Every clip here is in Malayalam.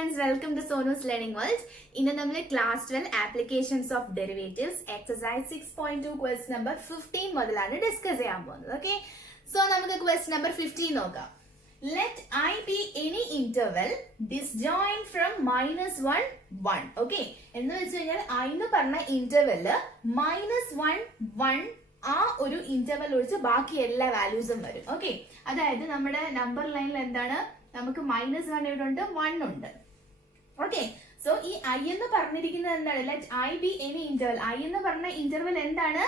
friends, welcome to Sonu's Learning World. ഇന്ന് നമ്മൾ class 12 applications of derivatives exercise 6.2 question number 15 മുതലാണ് ഡിസ്കസ് ചെയ്യാൻ പോകുന്നത്. ഓക്കെ, സോ നമുക്ക് ക്വസ്റ്റ്യൻ നമ്പർ 15 നോക്കാം. Let I be any interval disjoint from -1 1. Okay, എന്ന് വെച്ച് കഴിഞ്ഞാൽ I എന്ന് പറഞ്ഞ ഇന്റർവെല് -1 1 ആ ഒരു ഇന്റർവെൽ ഒഴിച്ച് ബാക്കി എല്ലാ വാല്യൂസും വരും. ഓക്കെ, അതായത് നമ്മുടെ നമ്പർ ലൈനിൽ എന്താണ്, നമുക്ക് -1 ഇവിടെ ഉണ്ട്, 1 ഉണ്ട്. ഓക്കെ, സോ ഈ I എന്ന് പറഞ്ഞിരിക്കുന്നത് എന്താണ്, let I be any interval. I എന്ന് പറഞ്ഞ ഇന്റർവെൽ എന്താണ്,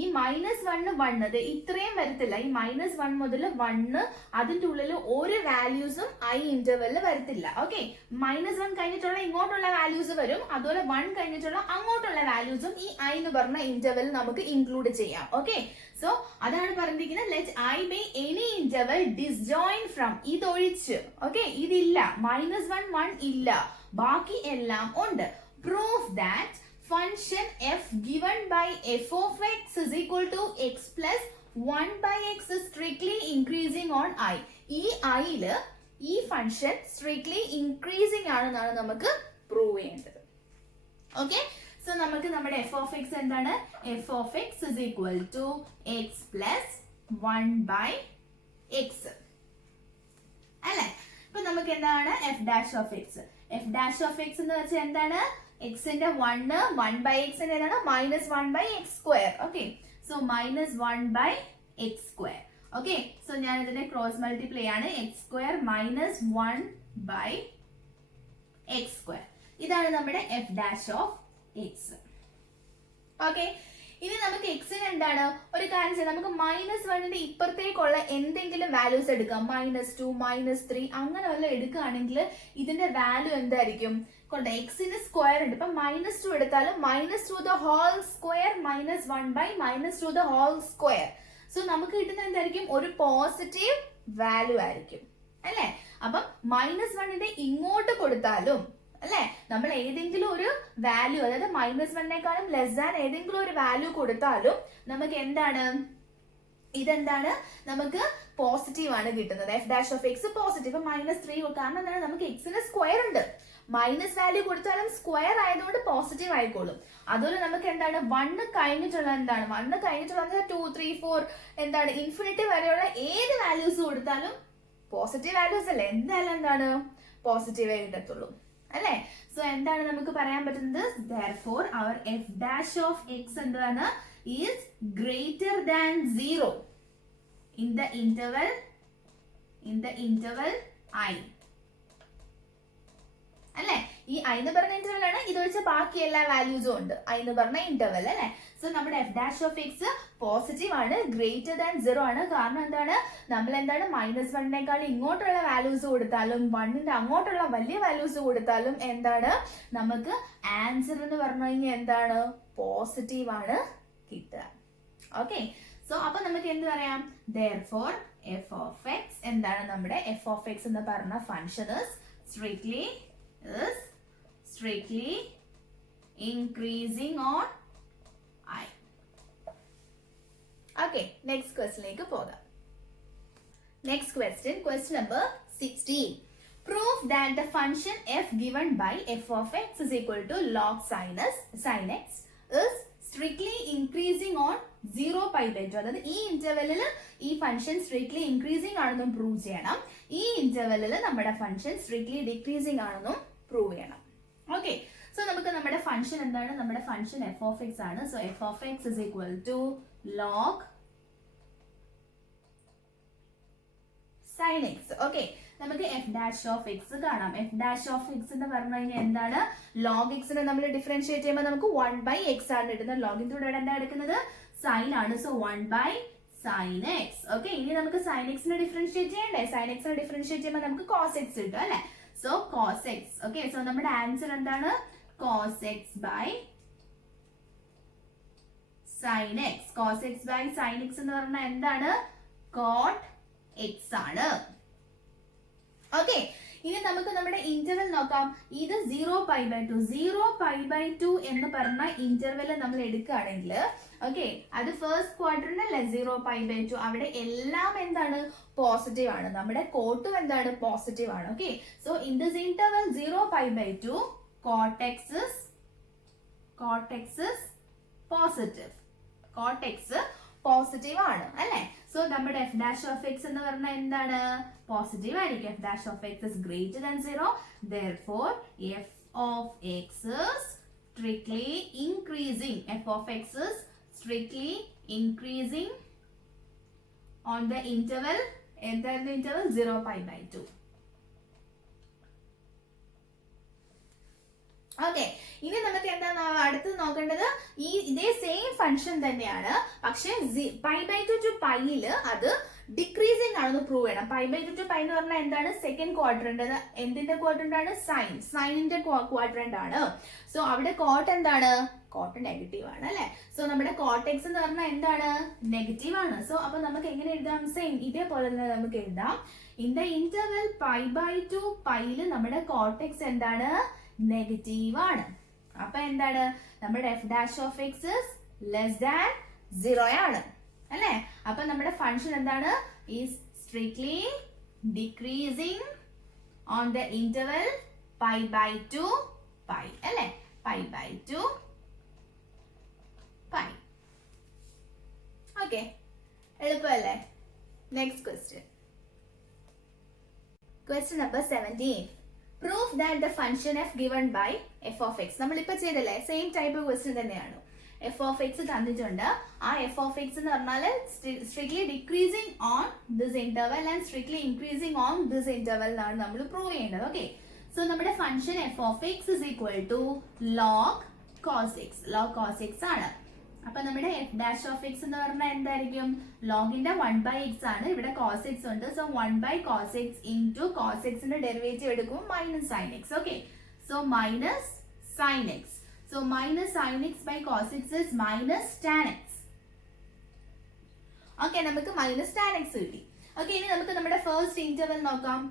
ഈ -1 1 ഇത്രയും വരത്തില്ല. ഈ -1 മുതൽ 1 അതിന്റെ ഉള്ളിൽ ഒരു വാല്യൂസും I ഇന്റർവെല്ലിൽ വരത്തില്ല. ഓക്കെ, -1 കഴിഞ്ഞിട്ടുള്ള ഇങ്ങോട്ടുള്ള വാല്യൂസ് വരും, അതുപോലെ 1 കഴിഞ്ഞിട്ടുള്ള അങ്ങോട്ടുള്ള വാല്യൂസും ഈ I എന്ന് പറഞ്ഞ ഇന്റർവെൽ നമുക്ക് ഇൻക്ലൂഡ് ചെയ്യാം. ഓക്കെ, സോ അതാണ് പറഞ്ഞിരിക്കുന്നത് let I be any interval disjoint from, ഇതൊഴിച്ച്. ഓക്കെ, ഇതില്ല, -1 1 ഇല്ല, ബാക്കി എല്ലാം ഉണ്ട്. Proof that function f given by f of x is equal to x plus 1 by x is strictly increasing on I. ഈ I-ല് ഈ ഫംഗ്ഷൻ സ്ട്രിക്ട്ലി ഇൻക്രീസിംഗ് ആണെന്നാണ് നമുക്ക് പ്രൂവ് ചെയ്യേണ്ടത്. ഓക്കെ, സോ നമുക്ക് നമ്മുടെ f of x എന്താണ്, f of x is equal to x plus 1 by x അല്ലെ. ഇപ്പൊ നമുക്ക് എന്താണ് f dash of x. f dash of x എന്ന് വെച്ചാൽ എന്താണ്, x ന്റെ 1 by x ന്റെ ഏതാണ്, -1 by x square. Okay, so -1 by x square. Okay, so ഞാൻ ഇതിനെ ക്രോസ് മൾട്ടിപ്ലൈ ആണ്, x square -1 by x square. ഇതാണ് നമ്മുടെ f dash of x. Okay, ഇനി നമുക്ക് x ന് എന്താണ്, ഒരു കാര്യം ചെയ്യാം, നമുക്ക് -1ന്റെ ഇപ്പുറത്തേക്കുള്ള എന്തെങ്കിലും വാല്യൂസ് എടുക്കാം, -2 -3 അങ്ങനെ വല്ല എടുക്കുകയാണെങ്കിൽ ഇതിന്റെ വാല്യൂ എന്തായിരിക്കും, കൊണ്ട് എക്സിന് സ്ക്വയർ ഉണ്ട്. ഇപ്പൊ -2 എടുത്താലും -2 the whole square -1 by -2 the whole square. So നമുക്ക് കിട്ടുന്ന എന്തായിരിക്കും, ഒരു പോസിറ്റീവ് വാല്യൂ ആയിരിക്കും അല്ലെ. അപ്പം -1ന്റെ ഇങ്ങോട്ട് കൊടുത്താലും അല്ലെ, നമ്മൾ ഏതെങ്കിലും ഒരു വാല്യൂ, അതായത് -1നേക്കാളും ലെസ് ദാൻ ഏതെങ്കിലും ഒരു വാല്യൂ കൊടുത്താലും നമുക്ക് എന്താണ്, ഇതെന്താണ്, നമുക്ക് പോസിറ്റീവ് ആണ് കിട്ടുന്നത്. f dash of x positive. -3 കാരണം എന്താണ്, നമുക്ക് എക്സിന് സ്ക്വയർ ഉണ്ട്, മൈനസ് വാല്യൂ കൊടുത്താലും സ്ക്വയർ ആയതുകൊണ്ട് പോസിറ്റീവ് ആയിക്കോളും. അതുപോലെ നമുക്ക് എന്താണ്, 1 കഴിഞ്ഞിട്ടുള്ള എന്താണ്, 1 കഴിഞ്ഞിട്ടുള്ള 2 3 4 എന്താണ്, ഇൻഫിനിറ്റി വരെയുള്ള ഏത് വാല്യൂസ് കൊടുത്താലും പോസിറ്റീവ് വാല്യൂസ് അല്ലേ, എന്തായാലും എന്താണ്, പോസിറ്റീവേ കിട്ടത്തുള്ളൂ അല്ലെ. സോ എന്താണ് നമുക്ക് പറയാൻ പറ്റുന്നത്, therefore our f dash of x എന്താണ്, is greater than 0 in the interval I അല്ലെ. ഈ I എന്ന് പറഞ്ഞ ഇന്റർവെൽ ആണ്, ഇത് വെച്ച് ബാക്കി എല്ലാ വാല്യൂസും ഉണ്ട് I എന്ന് പറഞ്ഞ ഇന്റർവെൽ അല്ലെ. സോ നമ്മുടെ f dash of x positive ആണ്, ഗ്രേറ്റർ ദാൻ 0 ആണ്. കാരണം എന്താണ്, നമ്മൾ എന്താണ്, -1നേക്കാൾ ഇങ്ങോട്ടുള്ള വാല്യൂസ് കൊടുത്താലും 1ന്റെ അങ്ങോട്ടുള്ള വലിയ വാല്യൂസ് കൊടുത്താലും എന്താണ്, നമുക്ക് ആൻസർ എന്ന് പറഞ്ഞു കഴിഞ്ഞാൽ എന്താണ്, പോസിറ്റീവ് ആണ് കിട്ടുക. ഓക്കെ, സോ അപ്പൊ നമുക്ക് എന്ത് പറയാം, therefore f of x എന്താണ്, നമ്മുടെ f of x എന്ന് പറഞ്ഞ function is strictly increasing on I. Okay, next question ലേക്ക് പോകാം. Next question number 16. Prove that the function f given by f of x is equal to log sin x is strictly increasing on 0 pi by 2. അതായത് ഈ ഇന്റർവെല്ലിൽ ഈ ഫംഗ്ഷൻ സ്ട്രിക്ട്ലി ഇൻക്രീസിംഗ് ആണെന്നും പ്രൂവ് ചെയ്യണം, ഈ ഇന്റർവെല്ലിൽ നമ്മുടെ ഫംഗ്ഷൻ സ്ട്രിക്ട്ലി ഡിക്രീസിംഗ് ആണെന്നും പ്രൂവ് ചെയ്യണം. ഓക്കെ, സോ നമുക്ക് നമ്മുടെ ഫംഗ്ഷൻ എന്താണ്, നമ്മുടെ ഫംഗ്ഷൻ f of x ആണ്. So f of x is equal to log sin x. Okay, നമുക്ക് f dash of x കാണാം. f dash of x എന്ന് പറഞ്ഞു കഴിഞ്ഞാൽ എന്താണ്, log x നെ നമ്മൾ ഡിഫറൻഷിയേറ്റ് ചെയ്യുമ്പോൾ നമുക്ക് 1 by x ആണ് കിട്ടുന്നത്. ലോഗിന്റെ കൂടെ എന്താ എടുക്കുന്നത്, സൈൻ ആണ്. So 1 by sin x. Okay, ഇനി നമുക്ക് sin x നെ ഡിഫറൻഷിയേറ്റ് ചെയ്യണ്ടേ, sin x നെ ഡിഫറൻഷിയേറ്റ് ചെയ്യുമ്പോൾ നമുക്ക് cos x കിട്ടും അല്ലെ. So cos x. Okay, so നമ്മുടെ ആൻസർ എന്താണ്, cos x by sin x. cos x by sin x എന്ന് പറഞ്ഞാൽ എന്താണ്, cot x ആണ്. ഓക്കെ, ഇനി നമുക്ക് നമ്മുടെ ഇന്റർവെൽ നോക്കാം. ഇത് 0π/2 0π/2 എന്ന് പറഞ്ഞ ഇന്റർവെൽ നമ്മൾ എടുക്കുകയാണെങ്കിൽ ഓക്കെ, അത് ഫസ്റ്റ് ക്വാഡ്രന്റ് അല്ലേ 0π/2, അവിടെ എല്ലാം എന്താണ് പോസിറ്റീവ് ആണ്. നമ്മുടെ കോട്ടും എന്താണ് പോസിറ്റീവ് ആണ്. Okay, so in this interval 0π/2 cot x is positive. cot x positive ആണ് അല്ലേ. സോ നമ്മുടെ f dash of x എന്ന് പറഞ്ഞാൽ എന്താണ് പോസിറ്റീവ് ആയിരിക്കും. f dash of x is greater than 0, therefore f of x is strictly increasing. f of x is strictly increasing on the interval, എന്തായിരുന്നു interval 0π/2. ഓക്കെ, ഇനി നമുക്ക് എന്താണ് അടുത്ത് നോക്കേണ്ടത്? ഇതേ സെയിം ഫംഗ്ഷൻ തന്നെയാണ്, പക്ഷെ π/2 to πയിൽ അത് ഡിക്രീസിങ് ആണെന്ന് പ്രൂവ് ചെയ്യണം. π/2 to π എന്ന് പറഞ്ഞാൽ എന്താണ് സെക്കൻഡ് ക്വാഡ്രന്റ്. എന്തിന്റെ ക്വാഡ്രന്റ് ആണ്? സൈനിന്റെ ക്വാഡ്രന്റ് ആണ്. സോ അവിടെ കോട്ട് എന്താണ്? കോട്ട് നെഗറ്റീവ് ആണ് അല്ലെ. സോ നമ്മുടെ കോട്ട് എക്സ് എന്ന് പറഞ്ഞാൽ എന്താണ് നെഗറ്റീവ് ആണ്. സോ അപ്പൊ നമുക്ക് എങ്ങനെ എഴുതാം? സെയിം ഇതേപോലെ തന്നെ നമുക്ക് എഴുതാം. ഇൻ ദ ഇന്റർവെൽ π/2 പൈയില് നമ്മുടെ കോട്ട് എക്സ് എന്താണ് നെഗറ്റീവ് ആണ്. അപ്പൊ എന്താണ് നമ്മുടെ f dash of x is less than 0 ആണ് അല്ലെ. അപ്പൊ നമ്മുടെ ഫംഗ്ഷൻ എന്താണ്? Is strictly decreasing on the interval π/2 pi അല്ലെ. π/2 പൈ. ഓക്കെ, എളുപ്പമല്ലേ? Next question number 17. Prove that the function f given by f of x. നമ്മളിപ്പോ ചെയ്തല്ലേ, സെയിം ടൈപ്പ് ക്വസ്റ്റ്യൻ തന്നെയാണ്. f of x തന്നിട്ടുണ്ട്. ആ f of x എന്ന് പറഞ്ഞാൽ strictly decreasing on this interval and strictly increasing on this interval എന്നാണ് നമ്മൾ പ്രൂവ് ചെയ്യേണ്ടത്. ഓക്കെ, സോ നമ്മുടെ function f of x is equal to log cos x. log cos x ആണ്. അപ്പൊ നമ്മുടെ f dash of x എന്ന് പറഞ്ഞാൽ എന്തായിരിക്കും? ലോഗിന്റെ 1/x ആണ്. ഇവിടെ cos x ഉണ്ട്. So 1/cos x into cos x ന്റെ ഡെറിവേറ്റീവ് എടുക്കും minus sin x. Okay, so minus sin x. So minus sin x by cos x is minus tan x. Okay, നമുക്ക് മൈനസ് tan x കിട്ടി. ഓക്കെ, ഇനി നമുക്ക് നമ്മുടെ ഫസ്റ്റ് ഇന്റർവെൽ നോക്കാം.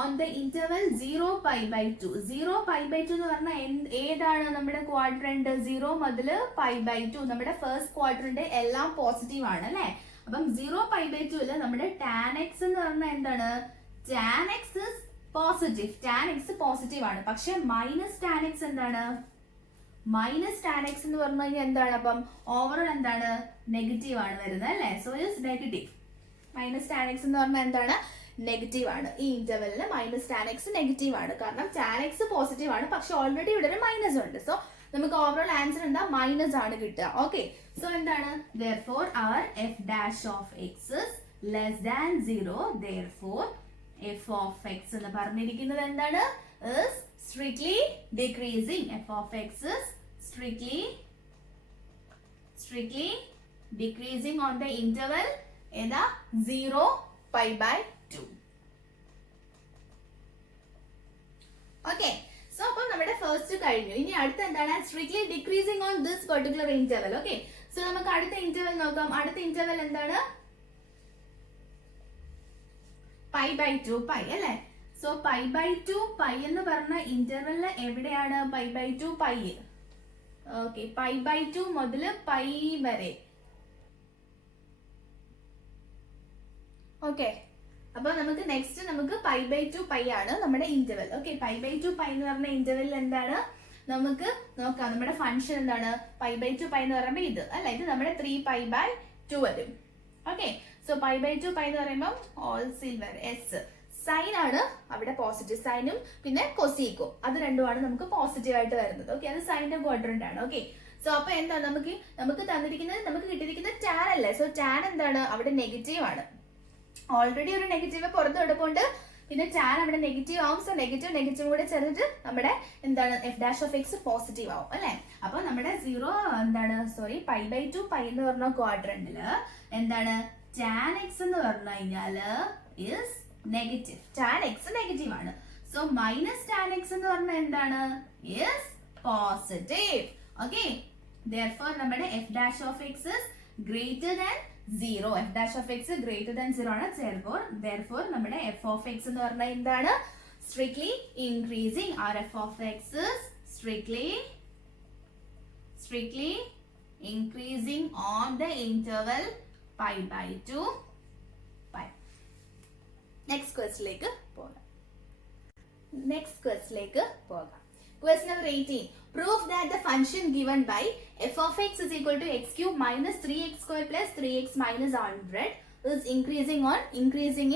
On the interval 0π/2. 0π/2 എന്ന് പറഞ്ഞാൽ ഏതാണ് നമ്മുടെ ക്വാഡ്രന്റ്? 0 മുതൽ π/2 നമ്മുടെ ഫസ്റ്റ് ക്വാഡ്രന്റ് എല്ലാം പോസിറ്റീവ് ആണ് അല്ലെ. അപ്പം 0π/2 നമ്മുടെ tan x എന്ന് പറഞ്ഞാൽ എന്താണ്? tan x is positive. tan x positive ആണ്. പക്ഷെ മൈനസ് tan x എന്താണ്? മൈനസ് tan x എന്ന് പറഞ്ഞു കഴിഞ്ഞാൽ എന്താണ്? അപ്പം ഓവറോൾ എന്താണ്? നെഗറ്റീവ് ആണ് വരുന്നത് അല്ലെ. So is negative. Minus tan x എന്ന് പറഞ്ഞാൽ എന്താണ്? നെഗറ്റീവ് ആണ്. ഈ ഇന്റർവെല്ലിന് മൈനസ് tan x നെഗറ്റീവ് ആണ്. കാരണം tan x പോസിറ്റീവ് ആണ്, പക്ഷെ ഓൾറെഡി ഇവിടെ ഒരു മൈനസ് ഉണ്ട്. സോ നമുക്ക് ഓവറോൾ ആൻസർ എന്താ? മൈനസ് ആണ് കിട്ടുക. ഓക്കെ, സോ എന്താണ്? therefore our f dash of x is less than 0. therefore f of x എന്ന് പറഞ്ഞിരിക്കുന്നത് എന്താണ്? is strictly decreasing. f of x is strictly decreasing on the interval ഏതാ? 0π/2. ഓക്കെ, സോ അപ്പൊ നമ്മുടെ ഫസ്റ്റ് കഴിഞ്ഞു. ഇനി അടുത്ത എന്താണ്? Strictly decreasing on this particular interval. Okay, so നമുക്ക് അടുത്ത ഇന്റർവെൽ നോക്കാം. അടുത്ത ഇന്റർവെൽ എന്താണ്? π/2 പൈ അല്ലെ. സോ π/2 പൈ എന്ന് പറഞ്ഞ ഇന്റർവെൽ എവിടെയാണ്? π/2 പൈ. ഓക്കെ, π/2 മുതൽ പൈ വരെ. ഓക്കെ, അപ്പൊ നമുക്ക് നെക്സ്റ്റ് നമുക്ക് π/2 പൈ ആണ് നമ്മുടെ ഇന്റർവെൽ. ഓക്കെ, π/2 പൈ എന്ന് പറഞ്ഞ ഇന്റർവെൽ എന്താണ്? നമുക്ക് നോക്കാം. നമ്മുടെ ഫംഗ്ഷൻ എന്താണ്? π/2 പൈ എന്ന് പറയുമ്പോൾ ഇത് അല്ല, ഇത് നമ്മുടെ 3π/2 വരും. ഓക്കെ, സോ π/2 പൈ എന്ന് പറയുമ്പോൾ ഓൾ സിൽവർ എസ് സൈൻ ആണ് അവിടെ പോസിറ്റീവ്. സൈനും പിന്നെ കൊസീക്കും അത് രണ്ടുമാണ് നമുക്ക് പോസിറ്റീവ് ആയിട്ട് വരുന്നത്. ഓക്കെ, അത് സൈനിന്റെ ക്വാഡ്രന്റ് ആണ്. ഓക്കെ, സോ അപ്പൊ എന്താ നമുക്ക് തന്നിരിക്കുന്നത്? നമുക്ക് കിട്ടിയിരിക്കുന്നത് ടാൻ അല്ലേ. സോ ടാൻ എന്താണ്? അവിടെ നെഗറ്റീവ് ആണ്. ഓൾറെഡി ഒരു നെഗറ്റീവ് പുറത്ത് കിടപ്പുണ്ട്. പിന്നെ ടാൻ അവിടെ നെഗറ്റീവ് ആവും. സോ നെഗറ്റീവ് കൂടെ ചേർന്നിട്ട് നമ്മുടെ എന്താണ്? f dash of x positive ആവും അല്ലെ. അപ്പൊ നമ്മുടെ π/2 പൈ എന്ന് പറഞ്ഞ ക്വാഡ്രന്റില് എന്താണ്? tan x എന്ന് പറഞ്ഞു കഴിഞ്ഞാല് is negative. tan x negative ആണ്. സോ മൈനസ് tan x എന്ന് പറഞ്ഞാൽ എന്താണ്? is positive. ഓക്കെ, therefore നമ്മുടെ f dash of x is greater than 0. f dash of x greater than 0 ആണ്. therefore നമ്മുടെ f of x എന്ന് പറഞ്ഞാൽ എന്താണ്? strictly increasing. Our f of x is strictly increasing on the interval pi by 2 pi. Next question ലേക്ക് പോകാം. Question number 18. Prove that the function given by f of x is equal to x cube minus 3x square plus 3x minus 100 is increasing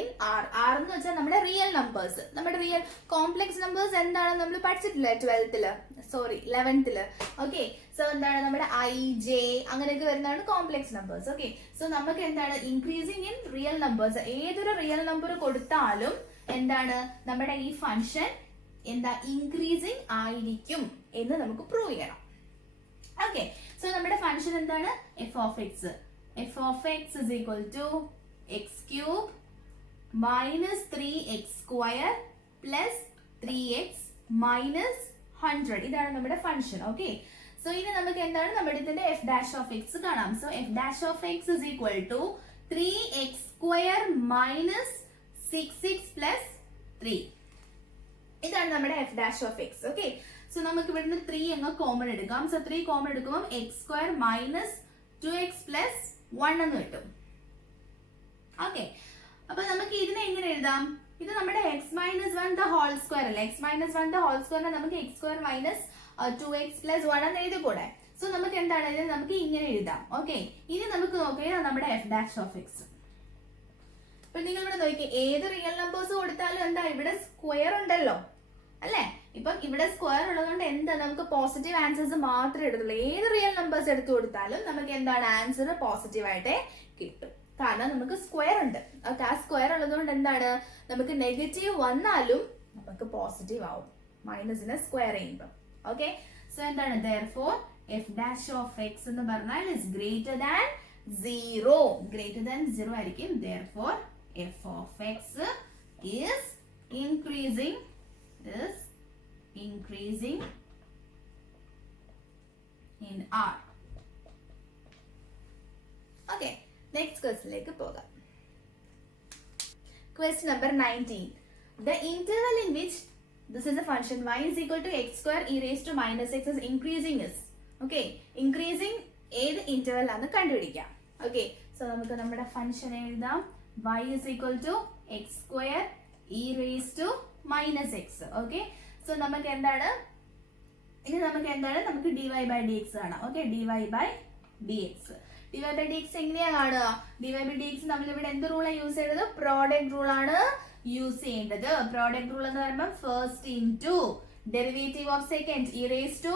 in r. r എന്ന് വെച്ചാൽ നമ്മുടെ റിയൽ നമ്പേഴ്സ്. നമ്മുടെ റിയൽ കോംപ്ലക്സ് നമ്പേഴ്സ് എന്താണ് നമ്മൾ പഠിച്ചിട്ടില്ല 11th. ഓക്കെ, സോ എന്താണ് നമ്മുടെ ഐ ജെ അങ്ങനെയൊക്കെ വരുന്നതാണ് കോംപ്ലക്സ് നമ്പേഴ്സ്. ഓക്കെ, സോ നമുക്ക് എന്താണ് ഇൻക്രീസിങ് ഇൻ റിയൽ നമ്പേഴ്സ്. ഏതൊരു റിയൽ നമ്പർ കൊടുത്താലും എന്താണ് നമ്മുടെ ഈ ഫംഗ്ഷൻ എന്താ ഇൻക്രീസിങ് ആയിരിക്കും എന്ന് നമുക്ക് പ്രൂവ് ചെയ്യണം. ഓക്കെ, സോ നമ്മുടെ ഫംഗ്ഷൻ എന്താണ് f of x is equal to x cube minus 3x square plus 3x minus 100. ഇതാണ് നമ്മുടെ ഫംഗ്ഷൻ. ഓക്കെ, സോ ഇനി നമുക്ക് എന്താണ് നമ്മുടെ ഇതിന്റെ f dash of x കാണാം. So f dash of x is equal to 3x square minus 6x plus 3. ഇതാണ് നമ്മുടെ f dash of x. Okay, so നമുക്ക് ഇവിടുന്ന് 3 അങ്ങ് കോമൺ എടുക്കാം. സോ 3 കോമൺ എടുക്കുമ്പോൾ x square minus 2x plus 1 എന്ന് കിട്ടും. ഓക്കെ, അപ്പൊ നമുക്ക് ഇതിനെ എങ്ങനെ എഴുതാം? ഇത് നമ്മുടെ x minus 1 the whole square അല്ലേ. x മൈനസ് 1 ദ ഹോൾ സ്ക്വയറിനെ നമുക്ക് x square minus 2x plus 1 എന്ന് എഴുതിക്കൂടെ? സോ നമുക്ക് എന്താണ് ഇത് നമുക്ക് ഇങ്ങനെ എഴുതാം. ഓക്കെ, ഇനി നമുക്ക് നോക്കിയാൽ നമ്മുടെ f dash of x. അപ്പൊ നിങ്ങൾ ഇവിടെ നോക്കി ഏത് റിയൽ നമ്പേഴ്സ് കൊടുത്താലും എന്താ ഇവിടെ സ്ക്വയർ ഉണ്ടല്ലോ അല്ലെ. ഇപ്പം ഇവിടെ സ്ക്വയർ ഉള്ളതുകൊണ്ട് എന്താ നമുക്ക് പോസിറ്റീവ് ആൻസേഴ്സ് മാത്രമേ എടുത്തുള്ളൂ. ഏത് റിയൽ നമ്പേഴ്സ് എടുത്തു കൊടുത്താലും നമുക്ക് എന്താണ് ആൻസർ പോസിറ്റീവ് ആയിട്ടേ കിട്ടും. കാരണം നമുക്ക് സ്ക്വയർ ഉണ്ട്. ഓക്കെ, ആ സ്ക്വയർ ഉള്ളതുകൊണ്ട് എന്താണ് നമുക്ക് നെഗറ്റീവ് വന്നാലും നമുക്ക് പോസിറ്റീവ് ആവും മൈനസിനെ സ്ക്വയർ ചെയ്യുമ്പോൾ. ഓക്കെ, സോ എന്താണ് therefore f dash of x എന്ന് പറഞ്ഞാൽ is greater than 0 ആയിരിക്കും. therefore f of x is increasing in r. Okay, next question ലേക്ക് പോകാം. Question number 19. The interval in which this is a function y is equal to x square e raised to minus x is increasing is. Okay, increasing ഏത് ഇന്റർവൽ ആണെന്ന് കണ്ടുപിടിക്കാം. ഓക്കെ, സോ നമുക്ക് നമ്മുടെ ഫംഗ്ഷൻ എഴുതാം. y is equal to x square e raised to minus x. Okay, so നമുക്ക് എന്താണ് നമുക്ക് dy by dx കാണാം. ഓക്കെ, dy by dx എങ്ങനെയാ കാണുക? dy by dx നമ്മൾ ഇവിടെ എന്ത് റൂളാണ് യൂസ് ചെയ്തത്? പ്രോഡക്റ്റ് റൂൾ ആണ് യൂസ് ചെയ്യേണ്ടത്. പ്രോഡക്റ്റ് റൂൾ എന്ന് പറയുമ്പോൾ first into derivative of second e raised to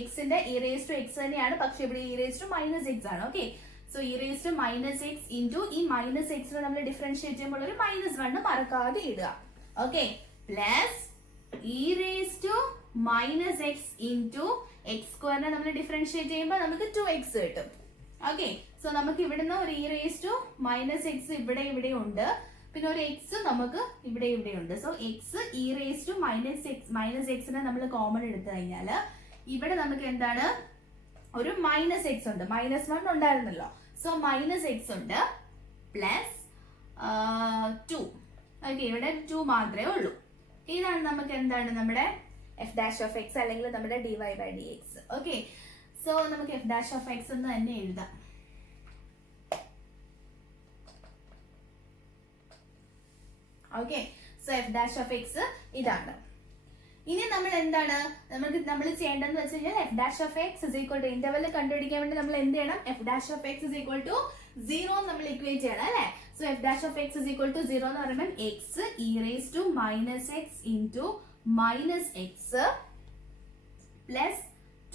x ന്റെ e raised to x തന്നെയാണ്, പക്ഷെ ഇവിടെ e raised to minus x ആണ്. Okay, so e raised to minus x into ഈ മൈനസ് എക്സിനെ നമ്മൾ ഡിഫറൻഷിയേറ്റ് ചെയ്യുമ്പോൾ ഒരു -1 മറക്കാതെ ഇടുക. Okay, plus e raised to minus x into x സ്ക്വയറിനെ നമ്മൾ ഡിഫറൻഷിയേറ്റ് ചെയ്യുമ്പോൾ നമുക്ക് 2x കിട്ടും. ഓക്കെ, സോ നമുക്ക് ഇവിടുന്ന് ഒരു e raised to minus x ഇവിടെ ഉണ്ട്, പിന്നെ ഒരു x നമുക്ക് ഇവിടെ ഉണ്ട്. So x e raised to minus x നെ നമ്മൾ കോമൺ എടുത്തു കഴിഞ്ഞാൽ ഇവിടെ നമുക്ക് എന്താണ് ഒരു -x ഉണ്ട്. -1 ഉണ്ടായിരുന്നല്ലോ, സോ -x ഉണ്ട് പ്ലസ് 2. ഓക്കെ, ഇവിടെ 2 മാത്രമേ ഉള്ളൂ. ഇതാണ് നമുക്ക് എന്താണ് നമ്മുടെ f dash of x അല്ലെങ്കിൽ നമ്മുടെ dy by dx. Okay, so നമുക്ക് f dash of x എന്ന് തന്നെ എഴുതാം. Okay, so f dash of x ഇതാണ്. ഇനി നമ്മൾ എന്താണ് നമ്മൾ ചെയ്യേണ്ടതെന്ന് വെച്ച് കഴിഞ്ഞാൽ f dash of x is equal to interval കണ്ടുപിടിക്കാൻ വേണ്ടി നമ്മൾ എന്ത് ചെയ്യണം? f dash of x is equal to 0 നമ്മൾ ഇക്വേറ്റ് ചെയ്യണം അല്ലേ. So f dash of x is equal to 0 എന്ന് പറയുമ്പോൾ x e raised to minus x into minus x plus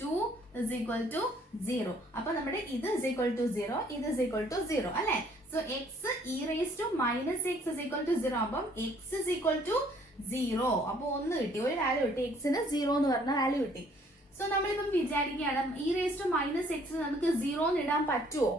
2 is equal to 0. അപ്പൊ നമ്മുടെ ഇത് is equal to 0, ഇത് is equal to 0 അല്ലേ. So x e raised to minus x is equal to 0 ആകുമ്പോൾ x is equal to 0. അപ്പൊ 1 കിട്ടി, ഒരു വാല്യൂ കിട്ടി, എക്സിന് 0 എന്ന് പറഞ്ഞ വാല്യൂ കിട്ടി. സോ നമ്മളിപ്പം വിചാരിക്കുകയാണ് e raised to minus x നമുക്ക് 0 എന്ന് ഇടാൻ പറ്റുമോ?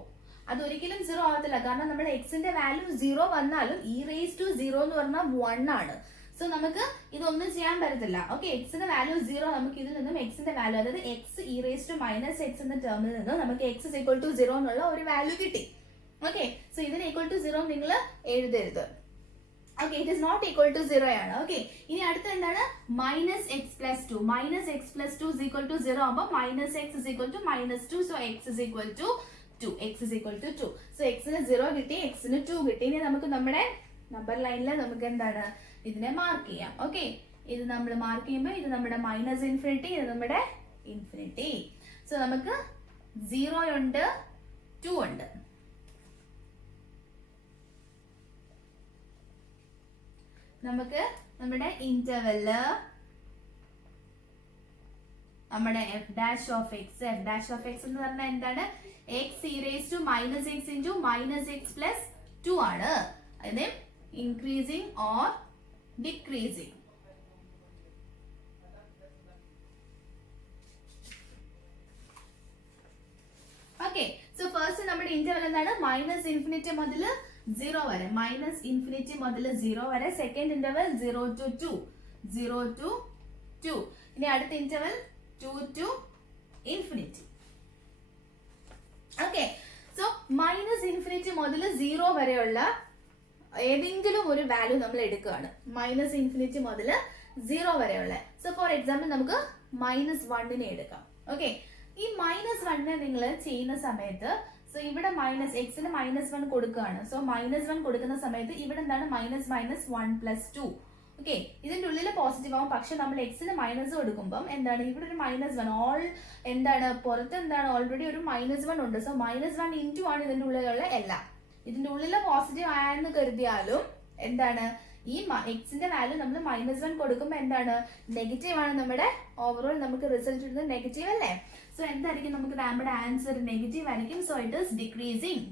അതൊരിക്കലും 0 ആവത്തില്ല, കാരണം നമ്മുടെ എക്സിന്റെ വാല്യൂ 0 വന്നാലും e raised to 0 എന്ന് പറഞ്ഞാൽ 1 ആണ്. സോ നമുക്ക് ഇതൊന്നും ചെയ്യാൻ പറ്റത്തില്ല. ഓക്കെ, എക്സിന്റെ വാല്യൂ 0, നമുക്ക് ഇതിൽ നിന്നും എക്സിന്റെ വാല്യൂ അതായത് x e raised to minus x എന്ന ടേമിൽ നിന്നും നമുക്ക് x is equal to 0 എന്നുള്ള ഒരു വാല്യൂ കിട്ടി. ഓക്കെ, സോ ഇതിന് ഈക്വൽ ടു 0 നിങ്ങൾ എഴുതരുത്. Okay, it is not equal to 0 ആണ്. ഓക്കെ, ഇനി അടുത്ത എന്താണ് minus x plus two. Minus x plus two is equal to 0 ആകുമ്പോൾ minus x is equal to minus 2. So x is equal to 2. X is equal to 2. So എക്സിന് 0 കിട്ടി, എക്സിന് 2 കിട്ടി. ഇനി നമുക്ക് നമ്മുടെ നമ്പർ ലൈനിൽ നമുക്ക് എന്താണ് ഇതിനെ മാർക്ക് ചെയ്യാം. ഓക്കെ, ഇത് നമ്മൾ മാർക്ക് ചെയ്യുമ്പോൾ ഇത് നമ്മുടെ മൈനസ് ഇൻഫിനിറ്റി, ഇത് നമ്മുടെ ഇൻഫിനിറ്റി. സോ നമുക്ക് 0 ഉണ്ട്, 2 ഉണ്ട്. നമുക്ക് നമ്മുടെ ഇന്റർവെല് നമ്മുടെ എഫ് ഡാഷ് ഓഫ് എക്സ് എന്ന് പറഞ്ഞാൽ എന്താണ് x e raise to minus x into minus x plus 2 ആണ്. അതിന് increasing or decreasing. Okay, so first നമ്മുടെ ഇന്റർവെൽ എന്താണ് മൈനസ് ഇൻഫിനിറ്റി മുതൽ 0 വരെ, മൈനസ് ഇൻഫിനിറ്റി മുതൽ 0 വരെ. Second interval 0 to 2, 0 to 2. ഇനി അടുത്ത interval 2 to infinity. Okay, so minus infinity മുതൽ 0 വരെയുള്ള ഏതെങ്കിലും ഒരു വാല്യൂ നമ്മൾ എടുക്കുകയാണ്. മൈനസ് ഇൻഫിനിറ്റി മുതൽ 0 വരെയുള്ള. സോ ഫോർ എക്സാമ്പിൾ നമുക്ക് -1 എടുക്കാം. ഓക്കെ, ഈ -1 നിങ്ങൾ ചെയ്യുന്ന സമയത്ത് സോ ഇവിടെ മൈനസ് എക്സിന് -1 കൊടുക്കുകയാണ്. സോ -1 കൊടുക്കുന്ന സമയത്ത് ഇവിടെ എന്താണ് -1 + 2. ഓക്കെ, ഇതിന്റെ ഉള്ളിൽ പോസിറ്റീവ് ആവും. പക്ഷെ നമ്മൾ എക്സിന് മൈനസ് കൊടുക്കുമ്പോൾ എന്താണ് ഇവിടെ ഒരു -1 എന്താണ് പുറത്ത് എന്താണ് ഓൾറെഡി ഒരു -1 ഉണ്ട്. സോ -1 ഇൻറ്റു ആണ് ഇതിന്റെ ഉള്ളിലുള്ള എല്ലാം. ഇതിന്റെ ഉള്ളിൽ പോസിറ്റീവ് ആയെന്ന് കരുതിയാലും എന്താണ് ഈ എക്സിന്റെ വാല്യൂ നമ്മൾ -1 കൊടുക്കുമ്പോൾ എന്താണ് നെഗറ്റീവ് ആണ്. നമ്മുടെ ഓവറോൾ നമുക്ക് റിസൾട്ട് ഇടുന്നത് നെഗറ്റീവ് അല്ലേ. സോ എന്തായിരിക്കും നമുക്ക് നമ്മുടെ ആൻസർ നെഗറ്റീവ് ആയിരിക്കും. So it is decreasing.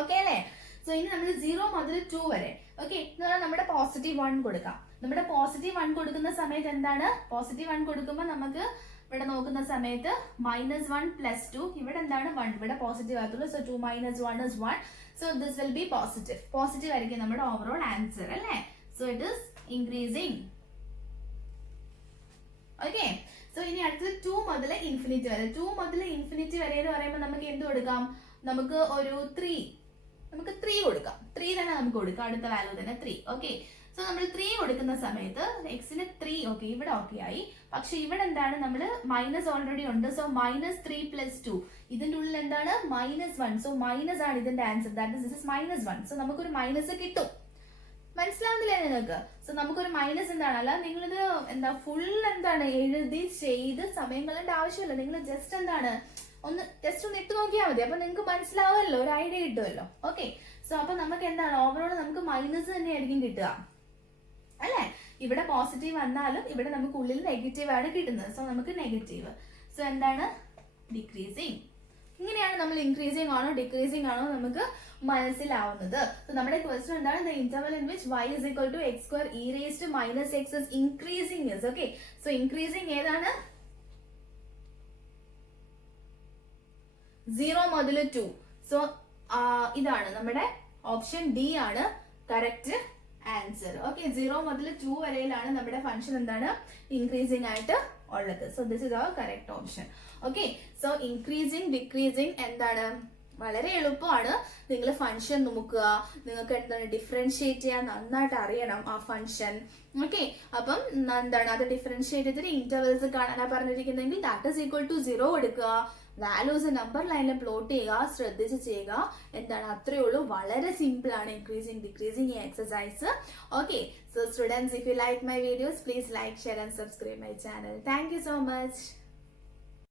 Okay അല്ലേ. സോ ഇനി നമ്മൾ 0 മുതൽ 2 വരെ. ഓക്കെ, നമ്മുടെ +1 കൊടുക്കാം. നമ്മുടെ +1 കൊടുക്കുന്ന സമയത്ത് എന്താണ് +1 കൊടുക്കുമ്പോൾ നമുക്ക് ഇവിടെ നോക്കുന്ന സമയത്ത് -1 + 2 ഇവിടെ എന്താണ് 1 ഇവിടെ പോസിറ്റീവ് ആകത്തുള്ളൂ. So 2 - 1 is 1. So this will be positive ആയിരിക്കും നമ്മുടെ ഓവറോൾ ആൻസർ അല്ലേ. So it is increasing. Okay, so ഇനി അടുത്തത് 2 മുതൽ ഇൻഫിനിറ്റി വരെ. 2 മുതൽ ഇൻഫിനിറ്റി വരെ എന്ന് പറയുമ്പോൾ നമുക്ക് എന്ത് കൊടുക്കാം, നമുക്ക് ഒരു 3 കൊടുക്കാം. 3 തന്നെ നമുക്ക് കൊടുക്കാം, അടുത്ത വാല്യൂ തന്നെ 3. ഓക്കെ, സോ നമ്മൾ 3 കൊടുക്കുന്ന സമയത്ത് എക്സിന് 3 ഓക്കെ ഇവിടെ ഓക്കെ ആയി. പക്ഷെ ഇവിടെ എന്താണ് നമ്മൾ മൈനസ് ഓൾറെഡി ഉണ്ട്. സോ -3 + 2 ഇതിന്റെ ഉള്ളിൽ എന്താണ് -1. സോ മൈനസ് ആണ് ഇതിന്റെ ആൻസർ. That is -1. സോ നമുക്കൊരു മൈനസ് കിട്ടും. മനസ്സിലാവുന്നില്ലേ നിങ്ങൾക്ക്? സോ നമുക്കൊരു മൈനസ് എന്താണ്, അല്ല നിങ്ങളിത് എന്താ ഫുൾ എന്താണ് എഴുതി ചെയ്ത് സമയം കളയേണ്ട ആവശ്യമില്ല. നിങ്ങൾ ജസ്റ്റ് എന്താണ് ഒന്ന് ഇട്ട് നോക്കിയാൽ മതി. അപ്പൊ നിങ്ങൾക്ക് മനസ്സിലാവുമല്ലോ, ഒരു ഐഡിയ കിട്ടുമല്ലോ. ഓക്കെ, സോ അപ്പൊ നമുക്ക് എന്താണ് ഓവറോൾ നമുക്ക് മൈനസ് തന്നെയായിരിക്കും കിട്ടുക അല്ലെ. ഇവിടെ പോസിറ്റീവ് വന്നാലും ഇവിടെ നമുക്ക് ഉള്ളിൽ നെഗറ്റീവ് ആണ് കിട്ടുന്നത്. സോ നമുക്ക് നെഗറ്റീവ്. സോ എന്താണ് ഡിക്രീസിങ്. ഇങ്ങനെയാണ് നമ്മൾ ഇൻക്രീസിങ് ആണോ ഡിക്രീസിങ് ആണോ നമുക്ക് മനസ്സിലാവുന്നത്. നമ്മുടെ ക്വസ്റ്റ്യൻ എന്താണ് the interval in which y is equal to x² e raised to -x is increasing is. Okay, so increasing ഏതാണ് 0 മുതൽ 2. സോ ഇതാണ് നമ്മുടെ ഓപ്ഷൻ ഡി ആണ് കറക്റ്റ് ആൻസർ. ഓക്കെ, 0 മുതൽ 2 വരെയിലാണ് നമ്മുടെ ഫംഗ്ഷൻ എന്താണ് ഇൻക്രീസിങ് ആയിട്ട് ഉള്ളത്. So this is our correct option. Okay, so increasing decreasing എന്താണ് വളരെ എളുപ്പമാണ്. നിങ്ങൾ ഫംഗ്ഷൻ നോക്കുക, നിങ്ങൾക്ക് എന്താണ് ഡിഫറൻഷിയേറ്റ് ചെയ്യാൻ നന്നായിട്ട് അറിയണം ആ ഫംഗ്ഷൻ. ഓക്കെ, അപ്പം എന്താണ് അത് ഡിഫറൻഷിയേറ്റ് ചെയ്തിട്ട് ഇന്റർവെൽസ് കാണാനാണ് പറഞ്ഞിരിക്കുന്നതെങ്കിൽ ദാറ്റ് ഈസ് ഈക്വൽ ടു 0 എടുക്കുക. വാല്യൂസ് നമ്പർ ലൈനിൽ പ്ലോട്ട് ചെയ്യുക, ശ്രദ്ധിച്ച് ചെയ്യുക. എന്താണ് അത്രയേ ഉള്ളൂ, വളരെ സിമ്പിൾ ആണ് ഇൻക്രീസിങ് ഡിക്രീസിങ് ഈ exercise. Okay, so students, if you like my videos please like, share and subscribe my channel. Thank you so much.